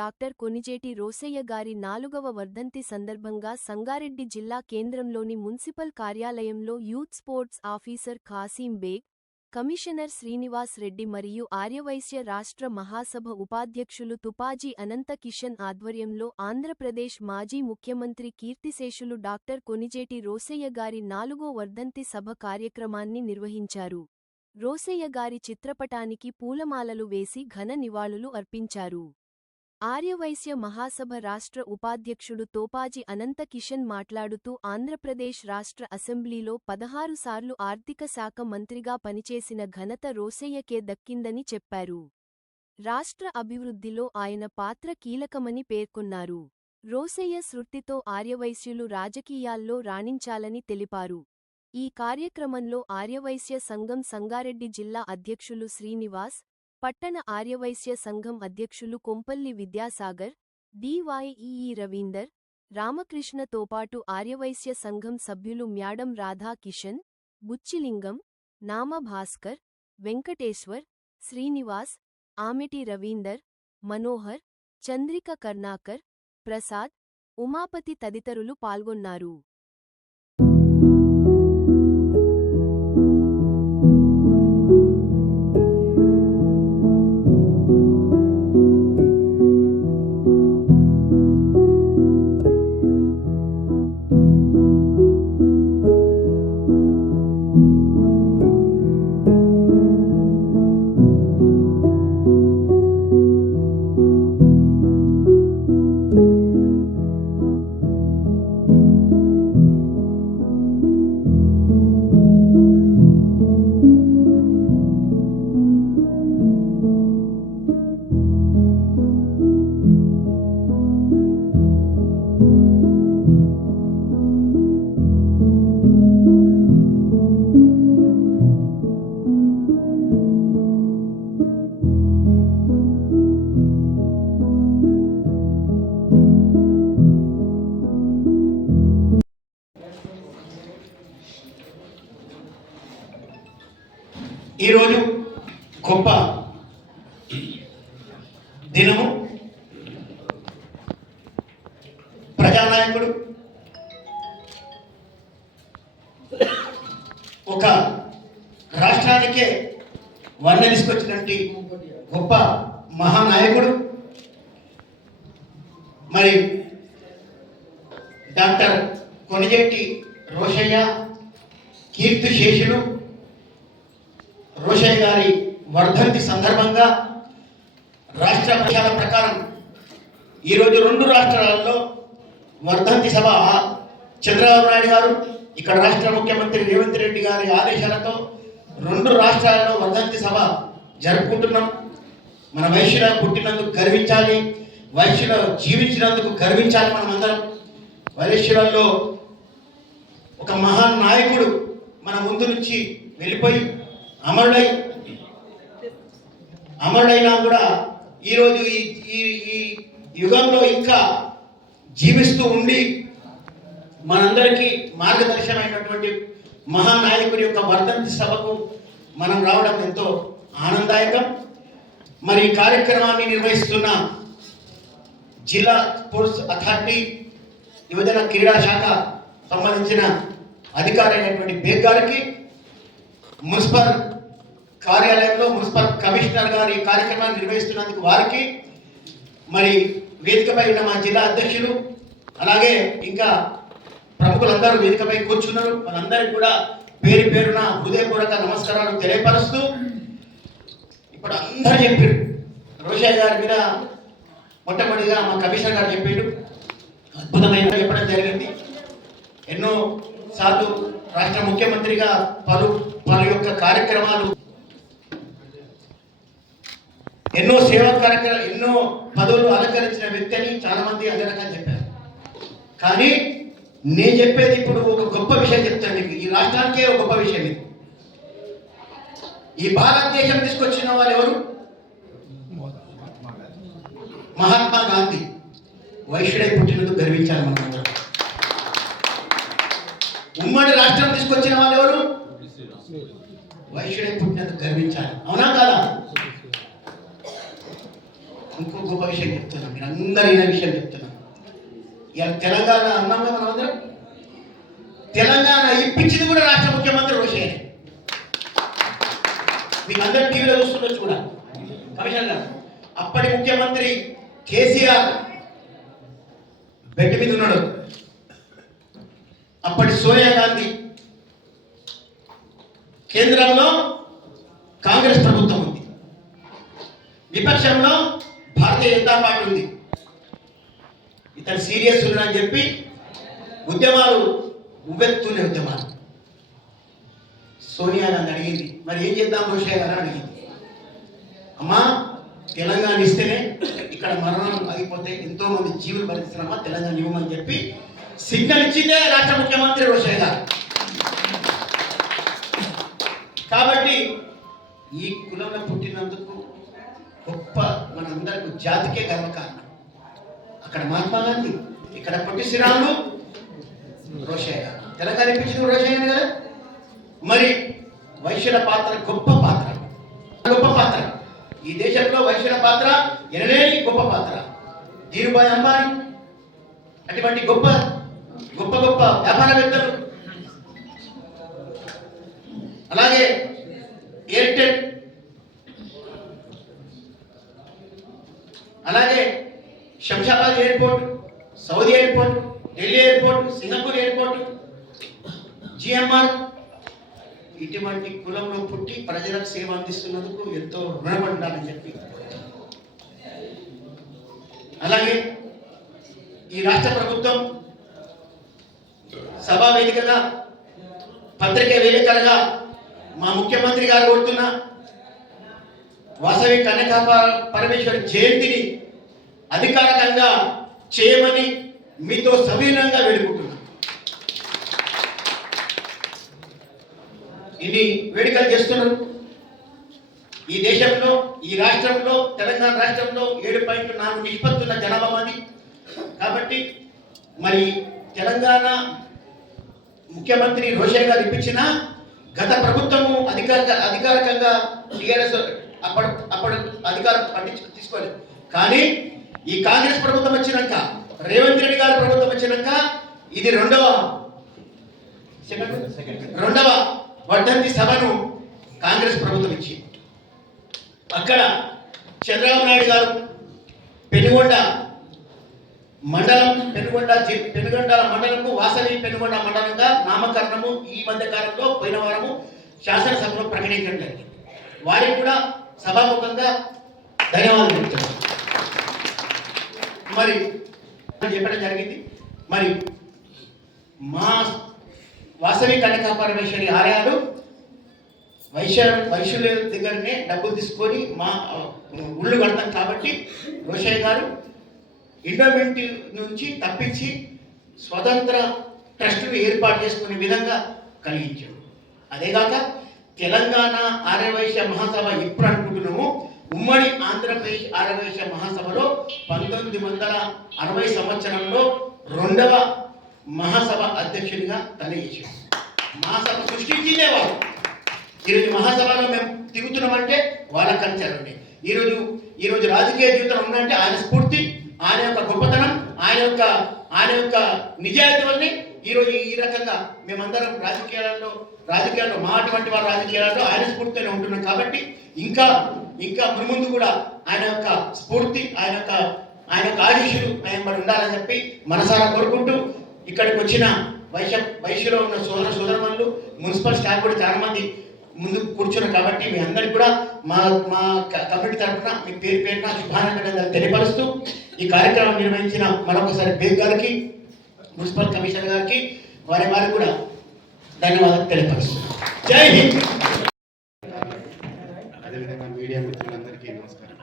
Doctor Konijeti Rosaiah గారి నాలుగవ వర్ధంతి సందర్భంగా సంగారెడ్డి జిల్లా కేంద్రంలోని మున్సిపల్ కార్యాలయంలో youth sports officer Khasim Baig commissioner Srinivas Reddy మరియు ఆర్యవైశ్య రాష్ట్ర మహాసభ ఉపాధ్యక్షులు తుపాజీ అనంత కిషన్ ఆధ్వర్యంలో ఆంధ్రప్రదేశ్ మాజీ ముఖ్యమంత్రి కీర్తిశేషులు డాక్టర్ కొనిజేటి రోసయ్య గారి నాలుగో వర్ధంతి సభ కార్యక్రమాన్ని నిర్వహించారు. రోసయ్య గారి చిత్రపటానికి పూలమాలలు వేసి ఘన నివాళులు అర్పించారు. ఆర్యవైశ్య మహాసభ రాష్ట్ర ఉపాధ్యక్షుడు తోపాజి అనంత కిషన్ మాట్లాడుతూ ఆంధ్రప్రదేశ్ రాష్ట్ర అసెంబ్లీలో పదహారు సార్లు ఆర్థిక శాఖ మంత్రిగా పనిచేసిన ఘనత రోసయ్యకే దక్కిందని చెప్పారు. రాష్ట్ర అభివృద్ధిలో ఆయన పాత్ర కీలకమని పేర్కొన్నారు. రోసయ్య సృష్టితో ఆర్యవైశ్యులు రాజకీయాల్లో రాణించాలని తెలిపారు. ఈ కార్యక్రమంలో ఆర్యవైశ్య సంఘం సంగారెడ్డి జిల్లా అధ్యక్షులు శ్రీనివాస్ పట్టణ ఆర్యవైశ్య సంఘం అధ్యక్షులు కొంపల్లి విద్యాసాగర్ డివైఈఈ రవీందర్ రామకృష్ణతో పాటు ఆర్యవైశ్య సంఘం సభ్యులు మ్యాడం రాధా కిషన్ బుచ్చిలింగం నామ భాస్కర్ వెంకటేశ్వర్ శ్రీనివాస్ ఆమెటి రవీందర్ మనోహర్ చంద్రిక కర్ణాకర్ ప్రసాద్ ఉమాపతి తదితరులు పాల్గొన్నారు. వన్న తీసుకొచ్చినటువంటి గొప్ప మహానాయకుడు. మరి డాక్టర్ కొనిజేటి రోషయ్య కీర్తి శేషులు రోషయ్య గారి వర్ధంతి సందర్భంగా రాష్ట్ర ప్రజల ప్రకారం ఈరోజు రెండు రాష్ట్రాలలో వర్ధంతి సభ చంద్రబాబు నాయుడు గారు ఇక్కడ రాష్ట్ర ముఖ్యమంత్రి రేవంత్ రెడ్డి గారి ఆదేశాలతో రెండు రాష్ట్రాలలో వర్ధంతి సభ జరుపుకుంటున్నాం. మన వైశ్యుల పుట్టినందుకు గర్వించాలి. వైశ్యుల జీవించినందుకు గర్వించాలి మనమందరం. వైశ్యులలో ఒక మహాన్ నాయకుడు మన ముందు నుంచి వెళ్ళిపోయి అమరుడై అమరుడైనా కూడా ఈరోజు ఈ ఈ ఈ యుగంలో ఇంకా జీవిస్తూ ఉండి మనందరికీ మార్గదర్శనమైనటువంటి మహానాయకుడి యొక్క వర్ధంతి సభకు మనం రావడం ఎంతో ఆనందదాయకం. మరి ఈ కార్యక్రమాన్ని నిర్వహిస్తున్న జిల్లా స్పోర్ట్స్ అథారిటీ యువజన క్రీడా శాఖ సంబంధించిన అధికారి అయినటువంటి బేగ్ గారికి మున్సిపల్ కార్యాలయంలో మున్సిపల్ కమిషనర్ గారు ఈ కార్యక్రమాన్ని నిర్వహిస్తున్నందుకు వారికి మరి వేదికపై ఉన్న మా జిల్లా అధ్యక్షులు అలాగే ఇంకా ప్రముఖులందరూ వేదికపై కూర్చున్నారు. వాళ్ళందరికీ కూడా పేరు పేరున హృదయపూర్వక నమస్కారాలు తెలియపరుస్తూ ఇప్పుడు అందరూ చెప్పారు. రోషయ్య గారి మీద మొట్టమొదటిగా మా కమిషనర్ గారు చెప్పాడు అద్భుతమైన చెప్పడం జరిగింది. ఎన్నో సార్లు రాష్ట్ర ముఖ్యమంత్రిగా పలు పలు యొక్క కార్యక్రమాలు ఎన్నో సేవా కార్యక్రమాలు ఎన్నో పదవులు అలంకరించిన వ్యక్తి అని చాలా మంది అదే చెప్పారు. కానీ నేను చెప్పేది ఇప్పుడు ఒక గొప్ప విషయం చెప్తాను మీకు. ఈ రాష్ట్రానికే ఒక గొప్ప విషయం ఇది. ఈ భారతదేశం తీసుకొచ్చిన వాళ్ళు ఎవరు? మహాత్మా గాంధీ. వైశ్యుడై పుట్టినందుకు గర్వించాలి మనం ఉమ్మడి రాష్ట్రం తీసుకొచ్చిన వాళ్ళు ఎవరు? వైశ్యుడై పుట్టినందుకు గర్వించాలి. అవునా కాదా? ఇంకో గొప్ప విషయం చెప్తున్నాను. మీరు అందరూ అయిన విషయం చెప్తున్నాను. తెలంగాణ అన్నాం కదా అందరం తెలంగాణ ఇప్పించింది కూడా రాష్ట్ర ముఖ్యమంత్రి రోషయ్య మీకు అందరు టీవీలో చూస్తుండొచ్చు కూడా. కమిషన్ గారు అప్పటి ముఖ్యమంత్రి కేసీఆర్ బెడ్ మీద ఉన్నాడు. అప్పటి సోనియా గాంధీ కేంద్రంలో కాంగ్రెస్ ప్రభుత్వం ఉంది. విపక్షంలో భారతీయ జనతా పార్టీ ఉంది. తను సీరియస్ ఉన్నాడని చెప్పి ఉద్యమాలు ఉవ్వెత్తునే ఉద్యమాలు. సోనియా నన్ను అడిగింది మరి ఏం చేద్దాం బహుశా గారు? అని అడిగింది. అమ్మా తెలంగాణ ఇస్తేనే ఇక్కడ మరణాలు ఆగిపోతే ఎంతో మంది జీవులు భరిస్తున్నామా తెలంగాణ ఇవ్వమని చెప్పి సిగ్నల్ ఇచ్చిందే రాష్ట్ర ముఖ్యమంత్రి రోషయ్య గారు. కాబట్టి ఈ కులంలో పుట్టినందుకు గొప్ప మనందరికి జాతికే గర్వకారణం. అక్కడ మహాత్మా గాంధీ ఇక్కడ పొట్టి శ్రీరాములు రోషయ్య. తెలంగాణ ఇప్పించింది రోషయ్య కదా? మరి వైశ్యుల పాత్ర గొప్ప పాత్ర. గొప్ప పాత్ర. ఈ దేశంలో వైశ్యుల పాత్ర ఎనలేని గొప్ప పాత్ర. ధీరుభాయ్ అంబానీ అటువంటి గొప్ప గొప్ప గొప్ప వ్యాపారవేత్తలు. అలాగే ఎయిర్టెల్. అలాగే Shamshabad airport Saudi airport Delhi airport Singapore airport GMR ఇటువంటి కులంలో పుట్టి ప్రజలకు సేవ అందిస్తున్నందుకు ఎంతో రుణపడ్డానని చెప్పి. అలాగే ఈ రాష్ట్ర ప్రభుత్వం సభా వేదికగా పత్రిక వేదికలుగా మా ముఖ్యమంత్రి గారు కోరుతున్న వాసవి కనక పరమేశ్వర జయంతిని అధికారికంగా చేయమని మీతో సవీనంగా వేడుకుంటున్నాను. ఇన్ని వేడుకలు చేస్తున్నారు ఈ దేశంలో ఈ రాష్ట్రంలో తెలంగాణ రాష్ట్రంలో ఏడు పాయింట్ నాలుగు నిష్పత్తి ఉన్న జనాభా మాది. కాబట్టి మరి తెలంగాణ ముఖ్యమంత్రి రోషన్ గారు ఇప్పించిన గత ప్రభుత్వము అధికారిక అధికారికంగా టీఆర్ఎస్ అప్పటి అప్పటి అధికారం పట్టించు తీసుకోలేదు. కానీ ఈ కాంగ్రెస్ ప్రభుత్వం వచ్చినాక రేవంత్ రెడ్డి గారి ప్రభుత్వం వచ్చినాక ఇది రెండవ రెండవ వర్ధంతి సభను కాంగ్రెస్ ప్రభుత్వం ఇచ్చింది. అక్కడ చంద్రబాబు నాయుడు గారు పెనుగొండ మండలం పెనుగొండ పెనుగొండ మండలంకు వాసవి పెనుగొండ మండలంగా నామకరణము ఈ మధ్య కాలంలో పోయిన వారము శాసనసభలో ప్రకటించడం జరిగింది. వారికి కూడా సభాముఖంగా ధన్యవాదాలు మరి చెప్పడం జరిగింది. మరి మా వాసవి కనక పరమేశ్వరి ఆలయాలు వైశ్య వైశ్యుల దగ్గరనే డబ్బులు తీసుకొని మా ఆ, ఉళ్ళు కడతాం కాబట్టి రోషయ్య గారు ఇండోమెంట్ నుంచి తప్పించి స్వతంత్ర ట్రస్టును ఏర్పాటు చేసుకునే విధంగా కలిగించాడు అదేగాక తెలంగాణ ఆర్యవైశ్య మహాసభ ఎప్పుడు అనుకుంటున్నాము ఉమ్మడి ఆంధ్రప్రదేశ్ ఆరవేశ మహాసభలో పంతొమ్మిది వందల అరవై సంవత్సరంలో రెండవ మహాసభ అధ్యక్షుడిగా తెలియజేశాడు మహాసభ సృష్టించిందే వారు ఈరోజు మహాసభలో మేము తిరుగుతున్నామంటే వాళ్ళ కల్చర్ అండి. ఈరోజు ఈరోజు రాజకీయ జీవితం ఉందంటే ఆయన స్ఫూర్తి ఆయన యొక్క గొప్పతనం ఆయన యొక్క ఆయన యొక్క నిజాయితీ వల్లనే ఈరోజు ఈ రకంగా మేమందరం రాజకీయాలలో రాజకీయాల్లో మా అటువంటి వారి రాజకీయాలలో ఆయన స్ఫూర్తినే ఉంటున్నాం. కాబట్టి ఇంకా ఇంకా ముందు కూడా ఆయన యొక్క స్ఫూర్తి ఆయన యొక్క ఆయన యొక్క ఆశీస్సులు ఆయన మరి ఉండాలని చెప్పి మనసారా కోరుకుంటూ ఇక్కడికి వచ్చిన వైశ్య వైశ్యలో ఉన్న సోదర సోదరులు మున్సిపల్ స్టాఫ్ కూడా చాలా మంది ముందు కూర్చున్నారు కాబట్టి మీ అందరికి కూడా మా మా కమిటీ తరఫున మీ పేరు పేరున శుభానందనలు తెలియపరుస్తూ ఈ కార్యక్రమం నిర్వహించిన మరొకసారి బేగ్ గారికి మున్సిపల్ కమిషనర్ గారికి వారి వారికి కూడా ధన్యవాదాలు తెలియపరుస్తున్నాను జై హింద్! మీడియా మిత్రులందరికీ నమస్కారం.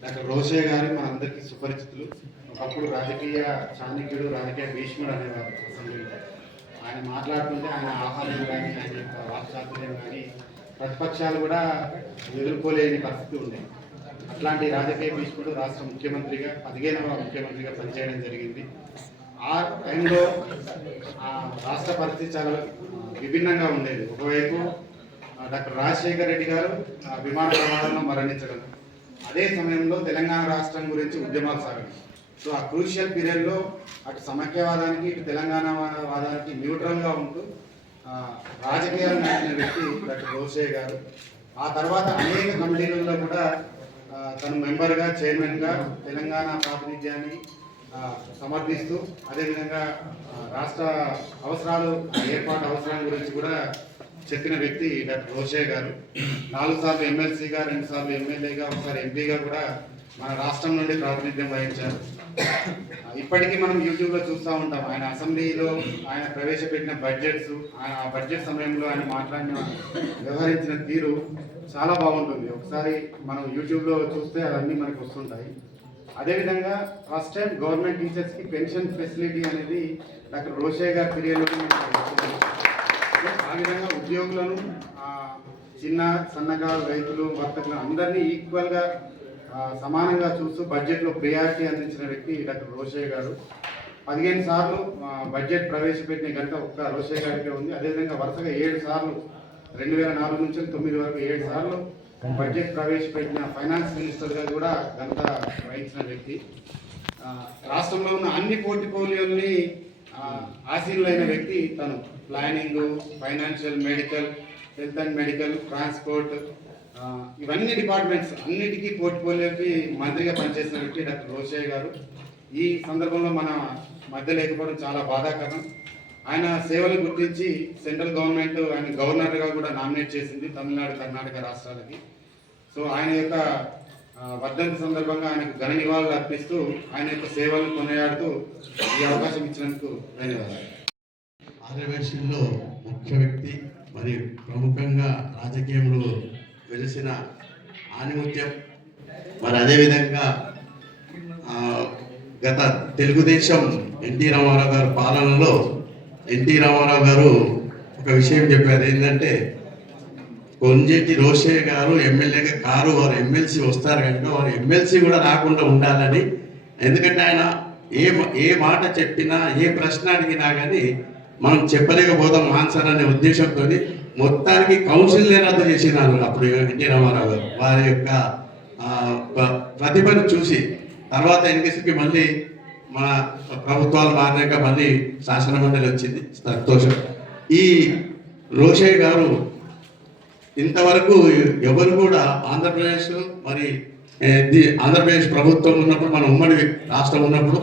డాక్టర్ రోషయ్య గారు మనందరికీ సుపరిచితులు. ఒకప్పుడు రాజకీయ చాణక్యుడు రాజకీయ భీష్ముడు అనేవారు అసెంబ్లీలో ఆయన మాట్లాడుతుంటే ఆయన ఆహారం కానీ ఆయన యొక్క వాక్చాతుర్యం కానీ ప్రతిపక్షాలు కూడా ఎదుర్కోలేని పరిస్థితి ఉండే. అట్లాంటి రాజకీయ భీష్ముడు రాష్ట్ర ముఖ్యమంత్రిగా పదిహేనవ ముఖ్యమంత్రిగా పనిచేయడం జరిగింది. ఆ టైంలో ఆ రాష్ట్ర పరిస్థితి చాలా విభిన్నంగా ఉండేది. ఒకవైపు డాక్టర్ రాజశేఖర్ రెడ్డి గారు ఆ, విమాన ప్రమాదంలో మరణించడం. అదే సమయంలో తెలంగాణ రాష్ట్రం గురించి ఉద్యమాలు సాగడం సో ఆ క్రూషియల్ పీరియడ్లో అటు సమైక్యవాదానికి ఇటు తెలంగాణ వాదానికి న్యూట్రల్గా ఉంటూ రాజకీయాలు నడిచిన వ్యక్తి డాక్టర్ రోషయ్య గారు. ఆ తర్వాత అనేక కమిటీలలో కూడా తను మెంబర్గా చైర్మన్గా తెలంగాణ ప్రాతినిధ్యాన్ని సమర్థిస్తూ అదేవిధంగా రాష్ట్ర అవసరాలు ఏర్పాటు అవసరాల గురించి కూడా చెప్పిన వ్యక్తి డాక్టర్ రోషయ్య గారు. నాలుగు సార్లు ఎమ్మెల్సీగా రెండు సార్లు ఎమ్మెల్యేగా ఒకసారి ఎంపీగా కూడా మన రాష్ట్రం నుండి ప్రాతినిధ్యం వహించారు. ఇప్పటికీ మనం యూట్యూబ్లో చూస్తూ ఉంటాం. ఆయన అసెంబ్లీలో ఆయన ప్రవేశపెట్టిన బడ్జెట్స్ ఆయన ఆ బడ్జెట్ సమయంలో ఆయన మాట్లాడిన వ్యవహరించిన తీరు చాలా బాగుంటుంది. ఒకసారి మనం యూట్యూబ్లో చూస్తే అవన్నీ మనకు వస్తుంటాయి. అదేవిధంగా ఫస్ట్ టైం గవర్నమెంట్ టీచర్స్కి పెన్షన్ ఫెసిలిటీ అనేది డాక్టర్ రోషయ్య గారి పీరియడ్లో ఆ విధంగా ఉద్యోగులను చిన్న సన్నకారు రైతులు వర్తకులు అందరినీ ఈక్వల్గా సమానంగా చూస్తూ బడ్జెట్లో ప్రియారిటీ అందించిన వ్యక్తి డాక్టర్ రోషయ్య గారు. పదిహేను సార్లు బడ్జెట్ ప్రవేశపెట్టిన గంట ఒక్క రోషయ్య గారికే ఉంది. అదేవిధంగా వరుసగా ఏడు సార్లు రెండు వేల నాలుగు నుంచి తొమ్మిది వరకు ఏడు సార్లు బడ్జెట్ ప్రవేశపెట్టిన ఫైనాన్స్ మినిస్టర్గా కూడా గంట వహించిన వ్యక్తి. రాష్ట్రంలో ఉన్న అన్ని పోర్టిఫోలియోల్ని ఆశీనులైన వ్యక్తి తను planning financial medical health and medical transport ఇవన్నీ డిపార్ట్మెంట్స్ అన్నిటికీ పోర్ట్ఫోలియోకి మంత్రిగా పనిచేసిన వ్యక్తి డాక్టర్ రోషయ్య గారు. ఈ సందర్భంలో మన మధ్య లేకపోవడం చాలా బాధాకరం. ఆయన సేవలు గుర్తించి సెంట్రల్ గవర్నమెంట్ ఆయన గవర్నర్గా కూడా నామినేట్ చేసింది తమిళనాడు కర్ణాటక రాష్ట్రాలకి. సో ఆయన యొక్క వర్ధంతి సందర్భంగా ఆయనకు ఘన నివాళులు అర్పిస్తూ ఆయన యొక్క సేవలను కొనియాడుతూ ఈ అవకాశం ఇచ్చినందుకు ధన్యవాదాలు. ఆంధ్రప్రదేశ్లో ముఖ్య వ్యక్తి మరియు ప్రముఖంగా రాజకీయంలో వెలిసిన ఆనిముత్యం మరి అదేవిధంగా గత తెలుగుదేశం ఎన్టీ రామారావు గారు పాలనలో ఎన్టీ రామారావు గారు ఒక విషయం చెప్పారు. ఏంటంటే కొంజెట్టి రోషయ్య గారు ఎమ్మెల్యేగా కారు వారు ఎమ్మెల్సీ వస్తారు కనుక వారు ఎమ్మెల్సీ కూడా రాకుండా ఉండాలని. ఎందుకంటే ఆయన ఏ ఏ మాట చెప్పినా ఏ ప్రశ్న అడిగినా కానీ మనం చెప్పలేకపోతాం ఆన్సర్ అనే ఉద్దేశంతో మొత్తానికి కౌన్సిల్ రద్దు చేసినారు అప్పుడు ఎన్టీ రామారావు గారు. వారి యొక్క ప్రతిభను చూసి తర్వాత ఎన్నికకి మళ్ళీ మన ప్రభుత్వాలు మారినాక మళ్ళీ శాసనమండలి వచ్చింది. సంతోషం. ఈ రోషయ్య గారు ఇంతవరకు ఎవరు కూడా ఆంధ్రప్రదేశ్ మరి ది- ఆంధ్రప్రదేశ్ ప్రభుత్వం ఉన్నప్పుడు మన ఉమ్మడి రాష్ట్రం ఉన్నప్పుడు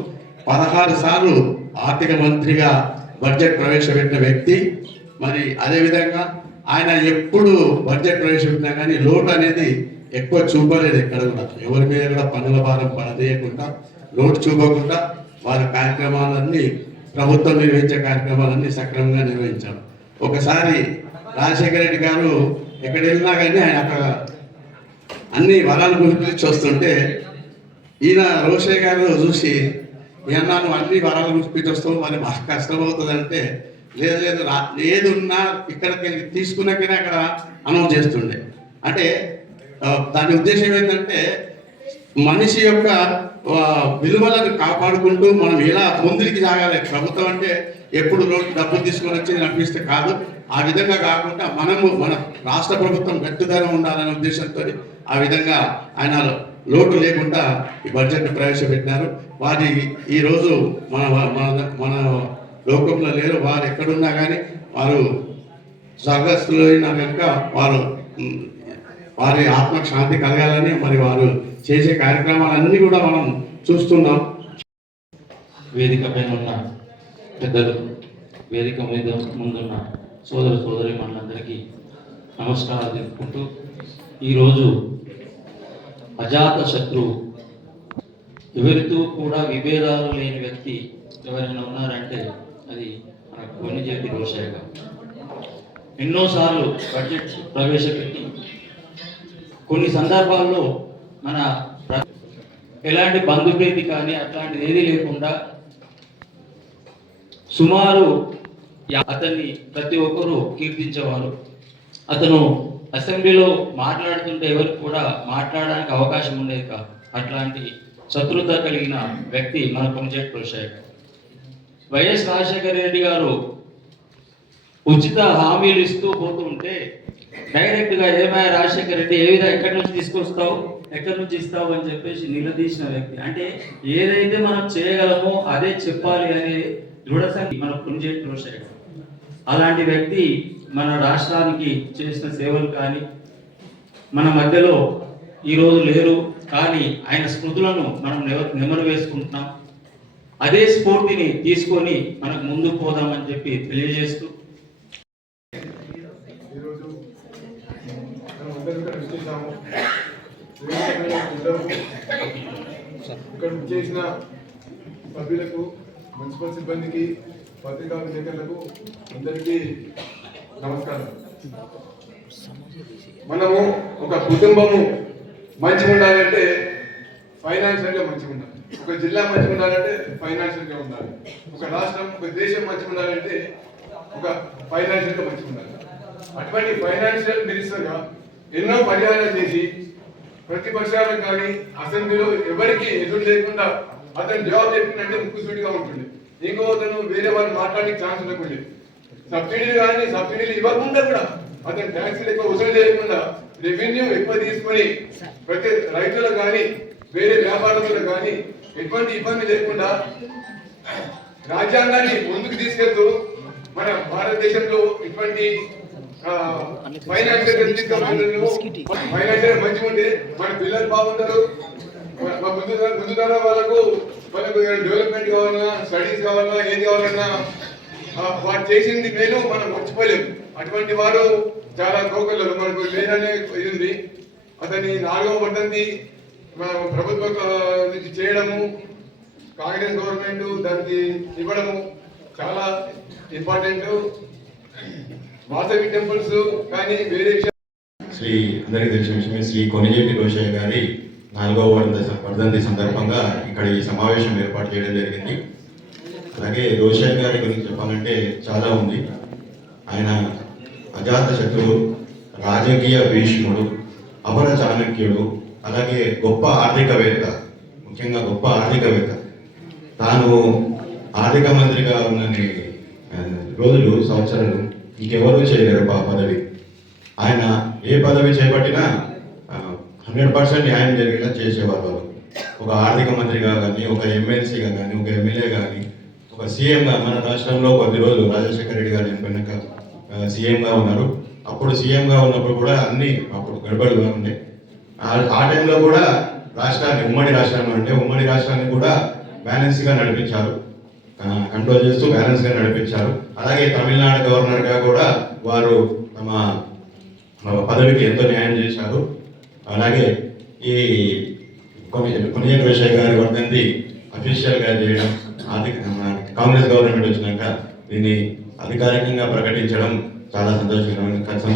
పదహారు సార్లు ఆర్థిక మంత్రిగా బడ్జెట్ ప్రవేశపెట్టిన వ్యక్తి. మరి అదేవిధంగా ఆయన ఎప్పుడు బడ్జెట్ ప్రవేశపెట్టినా కానీ లోటు అనేది ఎక్కువ చూపలేదు ఎక్కడ కూడా. ఎవరి మీద కూడా పనుల భారం పడదేయకుండా లోటు చూపకుండా వారి కార్యక్రమాలన్నీ ప్రభుత్వం నిర్వహించే కార్యక్రమాలన్నీ సక్రమంగా నిర్వహించారు. ఒకసారి రాజశేఖర రెడ్డి గారు ఎక్కడ వెళ్ళినా కానీ ఆయన అక్కడ అన్ని వరాలు గురించి వస్తుంటే ఈయన రోషయ్య గారు చూసి ఈయన నువ్వు అన్ని వరాలు గురించి పిలిచొస్తావు మరి మాకు కష్టం అవుతుందంటే లేదు లేదు రా ఏదున్నా ఇక్కడికి వెళ్ళి తీసుకున్నాకనే అక్కడ అనౌన్స్ చేస్తుండే. అంటే దాని ఉద్దేశం ఏంటంటే మనిషి యొక్క విలువలను కాపాడుకుంటూ మనం ఎలా ముందుకి సాగాలి? ప్రభుత్వం అంటే ఎప్పుడు డబ్బులు తీసుకొని వచ్చి నడిపిస్తే కాదు. ఆ విధంగా కాకుండా మనము మన రాష్ట్ర ప్రభుత్వం గట్టిదనం ఉండాలనే ఉద్దేశంతో ఆ విధంగా ఆయన లోటు లేకుండా ఈ బడ్జెట్ ప్రవేశపెట్టినారు. వారి ఈ రోజు మన మన మన లోకంలో లేరు. వారు ఎక్కడున్నా కానీ వారు స్వర్గస్థులైన కనుక వారు వారి ఆత్మకు శాంతి కలగాలని మరి వారు చేసే కార్యక్రమాలన్నీ కూడా మనం చూస్తున్నాం. వేదిక పైన ఉన్న పెద్దలు వేదిక మీద ముందున్న సోదర సోదరి మనందరికీ నమస్కారాలు తెలుపుకుంటూ ఈరోజు అజాత శత్రువు ఎవరితో కూడా విభేదాలు లేని వ్యక్తి ఎవరైనా ఉన్నారంటే అది మన కొనిజేటి రోషయ్య గారు. ఎన్నోసార్లు బడ్జెట్ ప్రవేశపెట్టి కొన్ని సందర్భాల్లో మన ఎలాంటి బంధుప్రీతి కానీ అట్లాంటిది ఏది లేకుండా సుమారు అతన్ని ప్రతి ఒక్కరూ కీర్తించేవారు. అతను అసెంబ్లీలో మాట్లాడుతుంటే ఎవరికి కూడా మాట్లాడడానికి అవకాశం ఉండేది కాదు. అట్లాంటి శత్రుత కలిగిన వ్యక్తి మన కొంచెట్ కులశేఖర్ వైఎస్ రాజశేఖర రెడ్డి గారు ఉచిత హామీలు ఇస్తూ పోతుంటే డైరెక్ట్గా ఏమయ్య రాజశేఖర రెడ్డి ఏ విధంగా ఎక్కడి నుంచి తీసుకొస్తావు? ఎక్కడి నుంచి ఇస్తావు? అని చెప్పేసి నిలదీసిన వ్యక్తి. అంటే ఏదైతే మనం చేయగలమో అదే చెప్పాలి అనే దృఢ సంగతి మన పుంజేటి కులశేఖర్ అలాంటి వ్యక్తి మన రాష్ట్రానికి చేసిన సేవలు కానీ మన మధ్యలో ఈరోజు లేరు కానీ ఆయన స్మృతులను మనం నెమరు వేసుకుంటున్నాం. అదే స్ఫూర్తిని తీసుకొని మనకు ముందుకు పోదామని చెప్పి తెలియజేస్తూ. ఇక్కడ చేసిన సభ్యులకు మున్సిపల్ సిబ్బందికి పత్రికా విలేకరులకు అందరికీ నమస్కారం. మనము ఒక కుటుంబము మంచిగా ఉండాలంటే ఫైనాన్షియల్గా మంచిగా ఉండాలి ఒక జిల్లా మంచిగా ఉండాలంటే ఫైనాన్షియల్గా ఉండాలి. ఒక రాష్ట్రం ఒక దేశం మంచిగా ఉండాలంటే ఒక ఫైనాన్షియల్గా మంచిగా ఉండాలి అటువంటి ఫైనాన్షియల్ మినిస్టర్గా ఎన్నో పర్యాలు చేసి ప్రతిపక్షాలకు కానీ అసెంబ్లీలో ఎవరికి ఎదురు లేకుండా అతను జవాబు చెప్పిందంటే ముక్కుసూటిగా ఉంటుంది. ఇంకో అతను వేరే వాళ్ళు మాట్లాడే ఛాన్స్ ఉండకుండే సబ్సిడీలు కానీ సబ్సిడీలు ఇవ్వకుండా కూడా అతను ట్యాక్సీలు ఎక్కువ వసూలు చేయకుండా రెవెన్యూ ఎక్కువ తీసుకొని ప్రతి రైతులకు కానీ వేరే వ్యాపారస్తులకు కానీ ఎటువంటి ఇబ్బంది లేకుండా రాజ్యాంగాన్ని ముందుకు తీసుకెళ్తూ మన భారతదేశంలో ఇటువంటి ఫైనాన్షియల్ ఫైనాన్షియల్ మంచిగా ఉంటే మన పిల్లలు బాగుంటారు. మన- ముందు వాళ్ళకు మనకు డెవలప్మెంట్ కావాలన్నా స్టడీస్ కావాలన్నా ఏది కావాలన్నా వారు చేసింది మేలు మనం మర్చిపోలేము అటువంటి వారు చాలా గోకల్లో మనకు లేదనే ఇది ఉంది. అతని నాలుగవ వర్ధంతి మన ప్రభుత్వ నుంచి చేయడము కాంగ్రెస్ గవర్నమెంట్ దానికి ఇవ్వడము చాలా ఇంపార్టెంట్ వాసవి టెంపుల్స్ కానీ వేరే శ్రీ అందరికీ తెలిసిన విషయమే శ్రీ కొనిజేటి రోషయ్య గారి నాలుగవ వర్ధ వర్ధంతి సందర్భంగా ఇక్కడ ఈ సమావేశం ఏర్పాటు చేయడం జరిగింది. అలాగే రోషన్ గారి గురించి చెప్పాలంటే చాలా ఉంది. ఆయన అజాత శత్రువు రాజకీయ భీష్ముడు అపర చాణక్యుడు అలాగే గొప్ప ఆర్థికవేత్త ముఖ్యంగా గొప్ప ఆర్థికవేత్త. తాను ఆర్థిక మంత్రిగా ఉన్నన్ని రోజులు సంవత్సరాలు ఇంకెవరూ చేయలేరు ఆ పదవి. ఆయన ఏ పదవి చేపట్టినా హండ్రెడ్ పర్సెంట్ న్యాయం జరిగేలా చేసేవారు వాళ్ళు. ఒక ఆర్థిక మంత్రిగా కానీ ఒక ఎమ్మెల్సీగా కానీ ఒక ఎమ్మెల్యే కానీ ఒక సీఎంగా మన రాష్ట్రంలో కొద్ది రోజులు రాజశేఖర రెడ్డి గారు చనిపోయినాక సీఎంగా ఉన్నారు. అప్పుడు సీఎంగా ఉన్నప్పుడు కూడా అన్ని అప్పుడు గడబడిగా ఉండే. ఆ- టైంలో కూడా రాష్ట్రాన్ని ఉమ్మడి రాష్ట్రాన్ని అంటే ఉమ్మడి రాష్ట్రాన్ని కూడా బ్యాలెన్స్గా నడిపించారు. కంట్రోల్ చేస్తూ బ్యాలెన్స్గా నడిపించారు. అలాగే తమిళనాడు గవర్నర్గా కూడా వారు తమ తమ పదవికి ఎంతో న్యాయం చేశారు. అలాగే ఈ కొన్ని విషయ గారి వర్ధంతి అఫీషియల్గా చేయడం ఆర్థిక కాంగ్రెస్ గవర్నమెంట్ వచ్చినాక దీన్ని అధికారికంగా ప్రకటించడం చాలా సంతోషకరమైన సంతోష